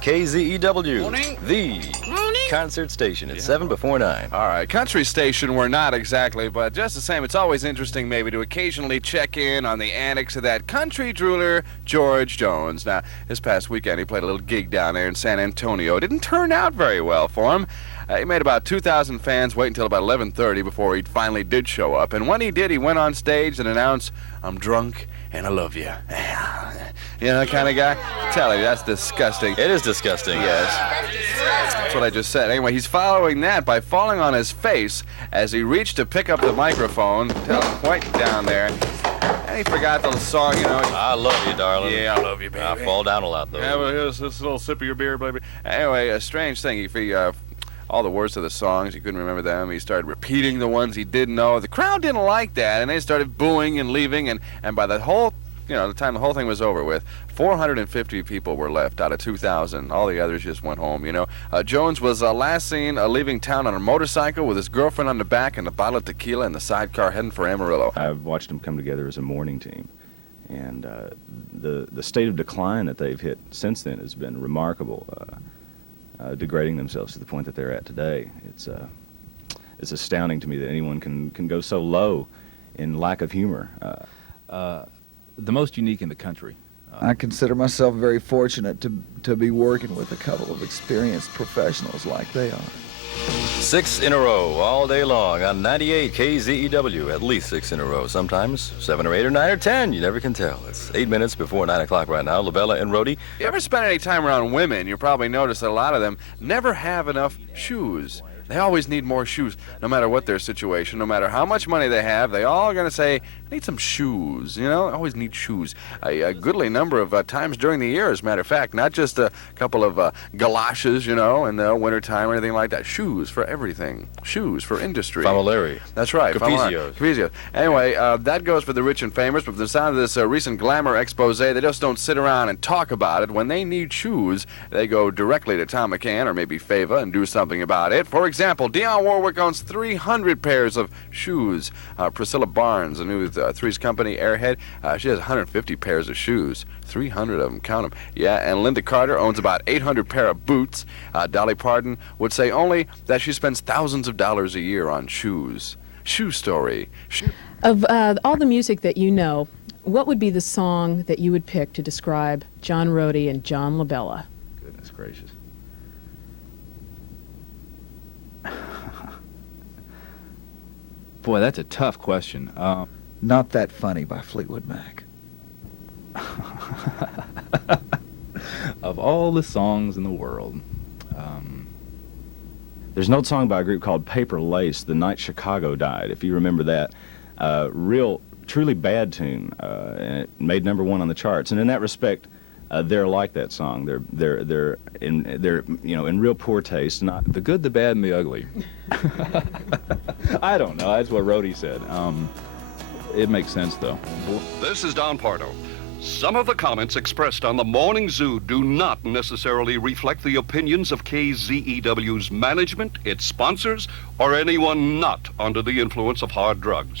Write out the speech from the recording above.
KZEW, Morning. the concert station at 7 before 9. All right, country station we're not exactly, but just the same, it's always interesting maybe to occasionally check in on the antics of that country drooler, George Jones. Now, this past weekend he played a little gig down there in San Antonio. It didn't turn out very well for him. He made about 2,000 fans wait until about 11:30 before he finally did show up. And when he did, he went on stage and announced, "I'm drunk and I love you." You know that kind of guy? Tell you, that's disgusting. It is disgusting. Yes. That's what I just said. Anyway, he's following that by falling on his face as he reached to pick up the microphone, quite down there. And he forgot the song, you know. I love you, darling. Yeah, I love you, baby. I fall down a lot, though. Yeah, well, here's this little sip of your beer, baby. Anyway, a strange thing. If he, all the words of the songs, he couldn't remember them. He started repeating the ones he did know. The crowd didn't like that, and they started booing and leaving. And by the whole, the time the whole thing was over with, 450 people were left out of 2,000. All the others just went home, Jones was last seen leaving town on a motorcycle with his girlfriend on the back and a bottle of tequila in the sidecar heading for Amarillo. I've watched them come together as a morning team, and the state of decline that they've hit since then has been remarkable, degrading themselves to the point that they're at today. It's astounding to me that anyone can go so low in lack of humor. The most unique in the country. I consider myself very fortunate to be working with a couple of experienced professionals like they are. 6 in a row all day long on 98 KZEW, at least 6 in a row. Sometimes 7 or 8 or 9 or 10, you never can tell. It's 8 minutes before 9 o'clock right now. Labella and Rody. If you ever spend any time around women, you probably notice that a lot of them never have enough shoes. They always need more shoes, no matter what their situation, no matter how much money they have. They all are going to say, "I need some shoes." Always need shoes. A goodly number of times during the year, as a matter of fact, not just a couple of galoshes, in the wintertime or anything like that. Shoes for everything. Shoes for industry. Famolari. That's right. Capizios. Capizios. Anyway, that goes for the rich and famous, but the sound of this recent glamour expose, they just don't sit around and talk about it. When they need shoes, they go directly to Tom McCann or maybe Fava and do something about it. For example, Dionne Warwick owns 300 pairs of shoes. Priscilla Barnes, a new Three's Company airhead, she has 150 pairs of shoes. 300 of them, count them. Yeah, and Linda Carter owns about 800 pair of boots. Dolly Parton would say only that she spends thousands of dollars a year on shoes. Shoe story. Of all the music that you know, what would be the song that you would pick to describe John Rody and John Labella? Goodness gracious. Boy, that's a tough question. Not That Funny by Fleetwood Mac. Of all the songs in the world, There's an old song by a group called Paper Lace, The Night Chicago Died, if you remember that. Truly bad tune, and it made #1 on the charts. And in that respect, they're like that song. They're in real poor taste. Not the good, the bad, and the ugly. I don't know. That's what Rody said. It makes sense, though. This is Don Pardo. Some of the comments expressed on the Morning Zoo do not necessarily reflect the opinions of KZEW's management, its sponsors, or anyone not under the influence of hard drugs.